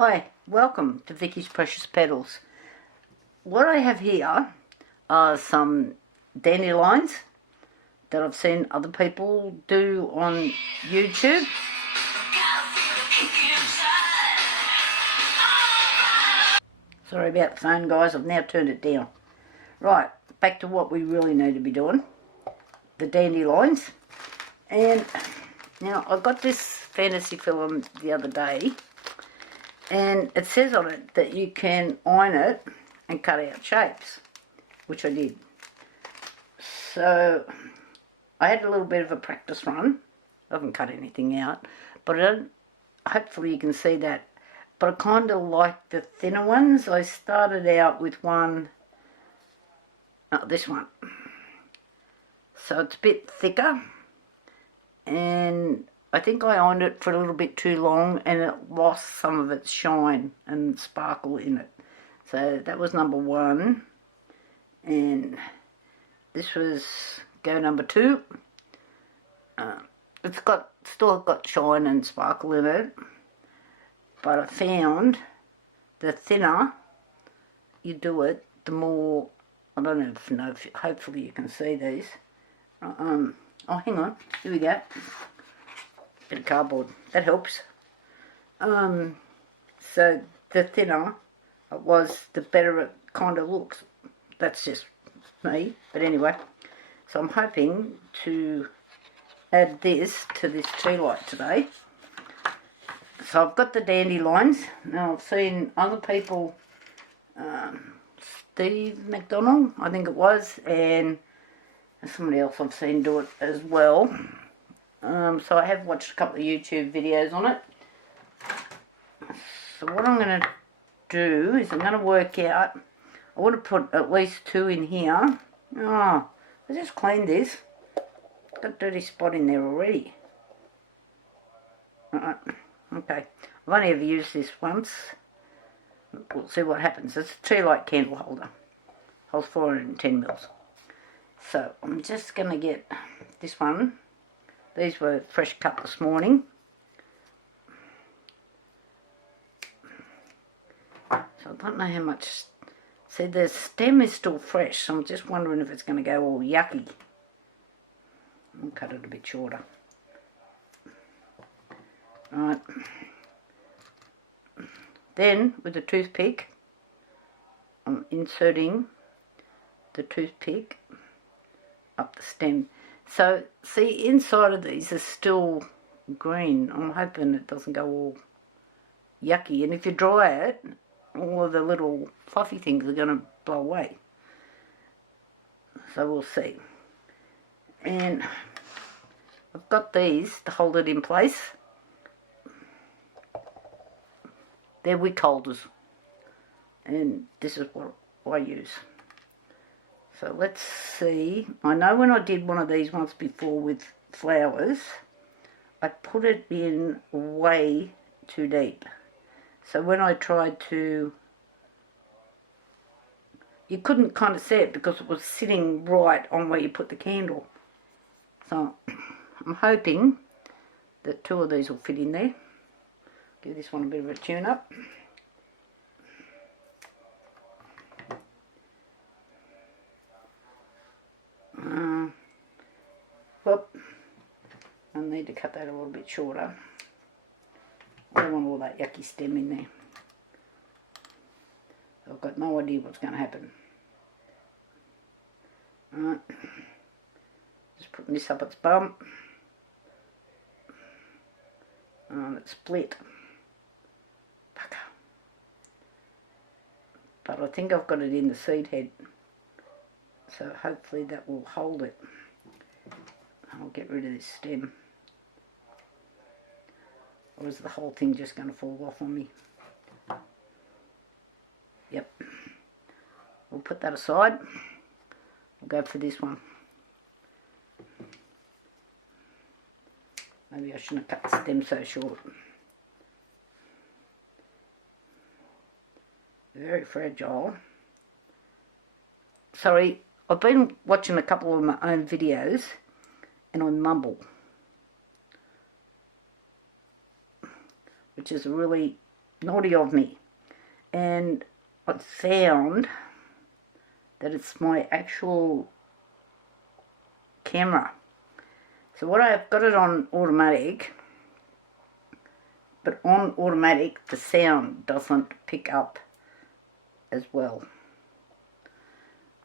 Hi, welcome to Vicky's Precious Petals. What I have here are some dandelions that I've seen other people do on YouTube. Sorry about the phone, guys, I've now turned it down. Right, back to what we really need to be doing. The dandelions. And now I got this fantasy film the other day, and it says on it that you can iron it and cut out shapes, which I did. So I had a little bit of a practice run. I haven't cut anything out, but hopefully you can see that. But I kind of like the thinner ones. I started out with this one. So it's a bit thicker, and I think I ironed it for a little bit too long and it lost some of its shine and sparkle in it. So that was number one. And this was go number two. It's still got shine and sparkle in it. But I found the thinner you do it, the more, I don't know if hopefully you can see these. Oh, hang on. Here we go. Bit of cardboard, that helps. So the thinner it was, the better it kind of looks. That's just me, but anyway. So I'm hoping to add this to this Tealight today. So I've got the dandelions. Now I've seen other people, Steve McDonald, I think it was, and somebody else I've seen do it as well. So I have watched a couple of YouTube videos on it. So what I'm going to do is I'm going to work out, I want to put at least two in here. Oh, I just cleaned this. Got a dirty spot in there already. Alright, okay. I've only ever used this once. We'll see what happens. It's a Tealight candle holder. Holds 410 mils. So I'm just going to get this one. These were fresh cut this morning. So I don't know how much. See, the stem is still fresh, so I'm just wondering if it's going to go all yucky. I'll cut it a bit shorter. Alright. Then, with the toothpick, I'm inserting the toothpick up the stem. So, see, inside of these is still green. I'm hoping it doesn't go all yucky. And if you dry it, all of the little fluffy things are going to blow away. So we'll see. And I've got these to hold it in place. They're wick holders. And this is what I use. So let's see. I know when I did one of these once before with flowers, I put it in way too deep. So when I tried to, you couldn't kind of see it because it was sitting right on where you put the candle. So I'm hoping that two of these will fit in there. Give this one a bit of a tune up. Whoop. I need to cut that a little bit shorter. I don't want all that yucky stem in there. I've got no idea what's going to happen. Alright. Just putting this up its bum. And it's split. Pucker. But I think I've got it in the seed head. So hopefully that will hold it. I'll get rid of this stem. Or is the whole thing just going to fall off on me? Yep. We'll put that aside. We'll go for this one. Maybe I shouldn't have cut the stem so short. Very fragile. Sorry, I've been watching a couple of my own videos and I mumble, which is a really Naughty of me. And I found that it's my actual camera. So what I've got it on automatic, but on automatic the sound doesn't pick up as well.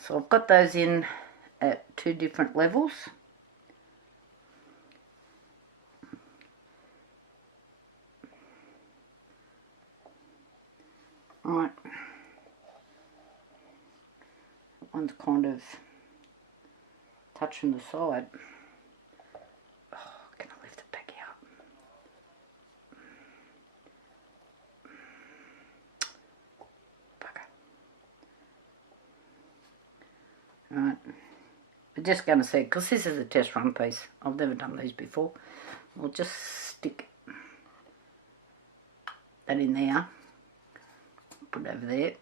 So I've got those in at 2 different levels. Right. One's kind of touching the side. Oh, can I lift it back out? Bugger. Right. We're just going to see, because this is a test run piece. I've never done these before. We'll just stick that in there. Put it over there.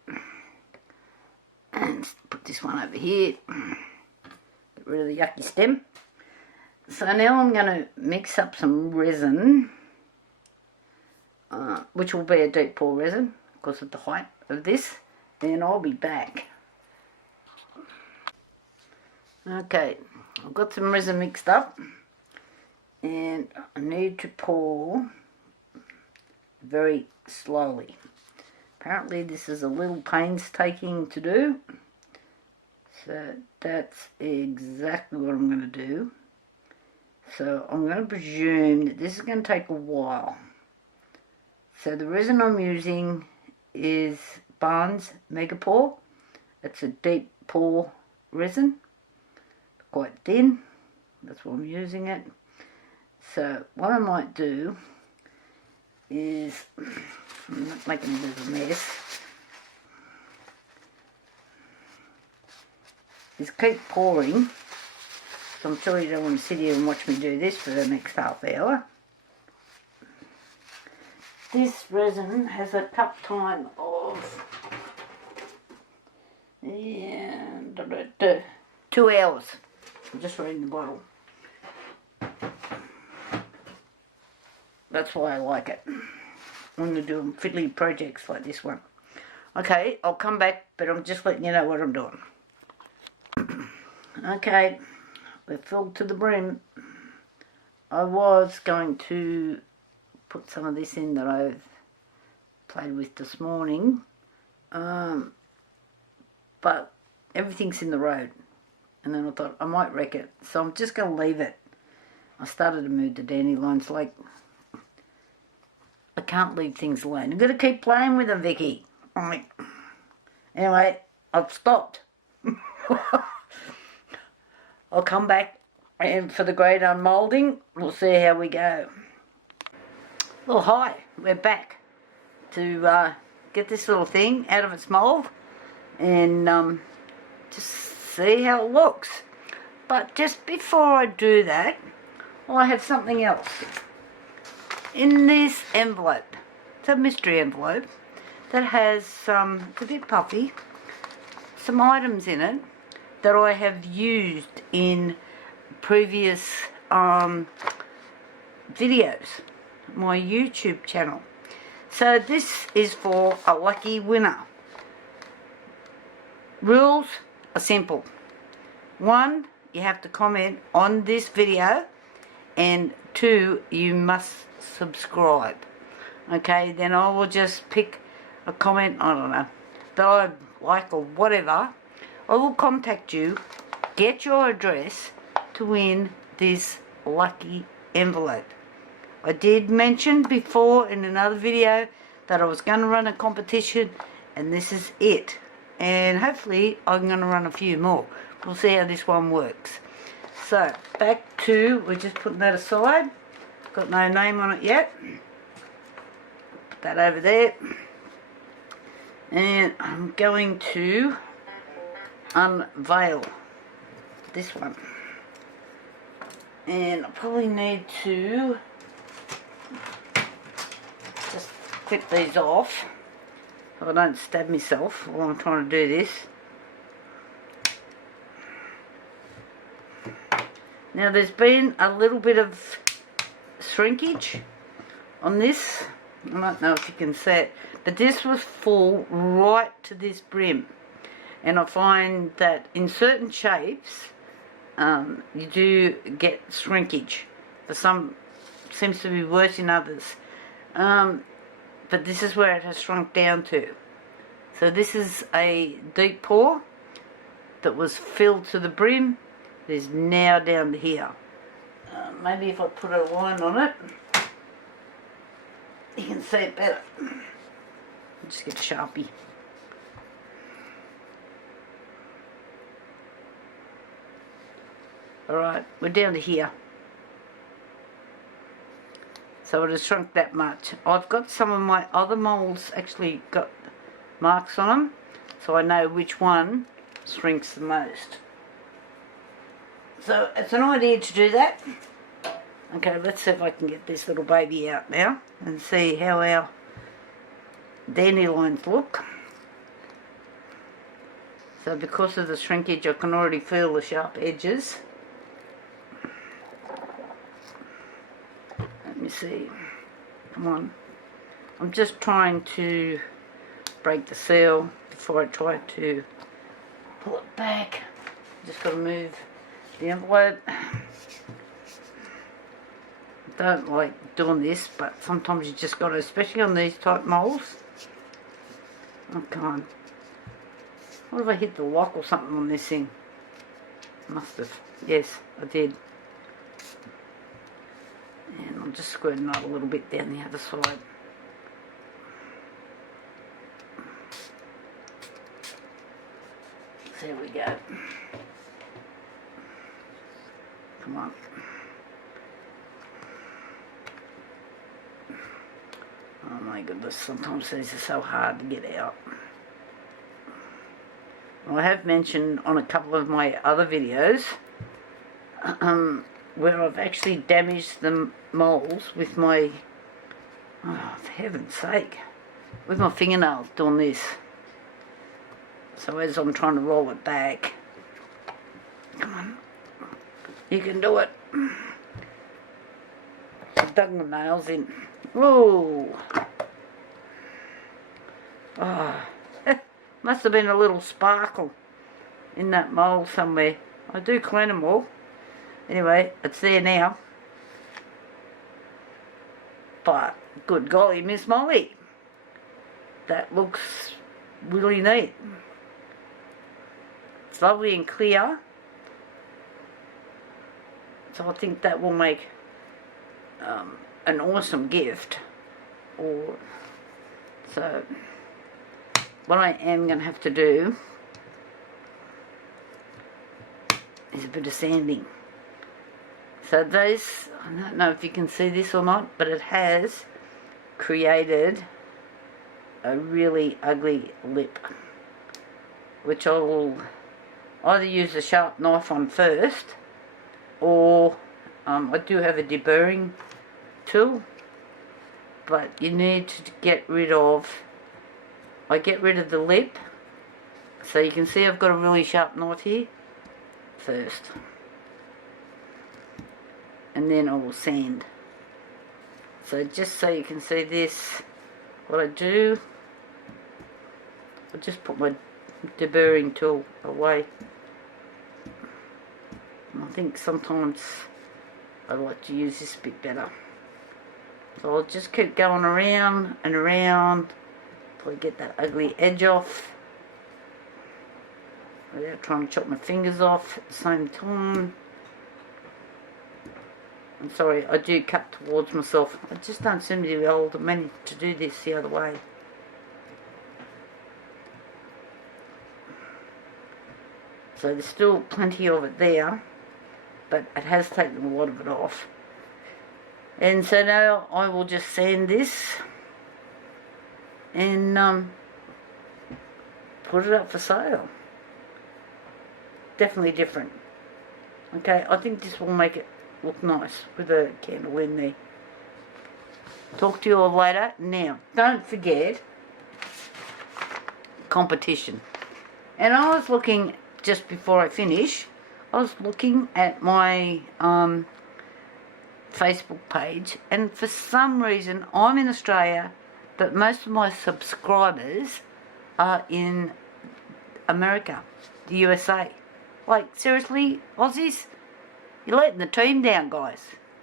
And put this one over here. Get rid of the yucky stem. So now I'm going to mix up some resin, which will be a deep pour resin because of the height of this, and I'll be back. Okay, I've got some resin mixed up, and I need to pour very slowly. Apparently this is a little painstaking to do, so that's exactly what I'm going to do. So I'm going to presume that this is going to take a while. So the resin I'm using is Barnes Mega Pour. It's a deep pour resin, quite thin. That's why I'm using it. So what I might do is, I'm not making a bit of a mess, is keep pouring. So I'm sure you don't want to sit here and watch me do this for the next half hour. This resin has a cup time of 2 hours. I'm just reading the bottle. That's why I like it when you're doing fiddly projects like this one. Okay, I'll come back, but I'm just letting you know what I'm doing. Okay, we're filled to the brim. I was going to put some of this in that I've played with this morning, but everything's in the road, and then I thought I might wreck it, so I'm just going to leave it. I started to move the dandelions, like, I can't leave things alone. I've got to keep playing with them, Vicky. Anyway, I've stopped. I'll come back and for the grade unmoulding. We'll see how we go. Well, hi, we're back to get this little thing out of its mould and just see how it looks. But just before I do that, I have something else. In this envelope, it's a mystery envelope that has it's a bit puffy, some items in it that I have used in previous videos, my YouTube channel. So this is for a lucky winner. Rules are simple. 1, you have to comment on this video, and 2, you must subscribe. Okay, then I will just pick a comment, I don't know, that I like or whatever. I will contact you, get your address to win this lucky envelope. I did mention before in another video that I was going to run a competition, and this is it. And hopefully I'm going to run a few more. We'll see how this one works. So, back to, we're just putting that aside. Got no name on it yet. Put that over there. And I'm going to unveil this one. And I probably need to just clip these off so I don't stab myself while I'm trying to do this. Now there's been a little bit of shrinkage on this I don't know if you can see it, but this was full right to this brim. And I find that in certain shapes, you do get shrinkage. For some, seems to be worse in others. But this is where it has shrunk down to. So this is a deep pour that was filled to the brim. It is now down to here. Maybe if I put a line on it, you can see it better. I'll just get a Sharpie. Alright, we're down to here. So it has shrunk that much. I've got some of my other moulds actually got marks on them, so I know which one shrinks the most. So it's an idea to do that. Okay, let's see if I can get this little baby out now and see how our dandelions look. So because of the shrinkage, I can already feel the sharp edges. Let me see. Come on. I'm just trying to break the seal before I try to pull it back. Just got to move the envelope. I don't like doing this, but sometimes you just got to, especially on these type moulds. Oh, come on. What if I hit the lock or something on this thing? Must have. Yes, I did. And I'm just squirting it a little bit down the other side. So there we go. Come on. Oh my goodness, sometimes these are so hard to get out. Well, I have mentioned on a couple of my other videos where I've actually damaged the moulds with my, oh, for heaven's sake, with my fingernails doing this. So as I'm trying to roll it back, come on, you can do it. I've dug my nails in. Whoa! Oh, must have been a little sparkle in that mould somewhere. I do clean them all. Anyway, it's there now. But, good golly, Miss Molly, that looks really neat. It's lovely and clear. So I think that will make an awesome gift. Or so what I am going to have to do is a bit of sanding. So those, I don't know if you can see this or not, but it has created a really ugly lip, which I will either use a sharp knife on first, or I do have a deburring tool, but you need to get rid of, I get rid of the lip, so you can see I've got a really sharp knife here first, and then I will sand. So just so you can see this, what I do, I just put my deburring tool away. And I think sometimes I like to use this a bit better. So I'll just keep going around and around until I get that ugly edge off, without trying to chop my fingers off at the same time. I'm sorry, I do cut towards myself. I just don't seem to be able to manage to do this the other way. So there's still plenty of it there, but it has taken a lot of it off. And so now I will just sand this and put it up for sale. Definitely different. Okay, I think this will make it look nice with a candle in there. Talk to you all later. Now, don't forget competition. And I was looking, just before I finish, I was looking at my Facebook page, and for some reason I'm in Australia, but most of my subscribers are in America, the USA. Like, seriously, Aussies? You're letting the team down, guys.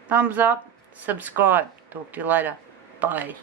Thumbs up, subscribe. Talk to you later. Bye.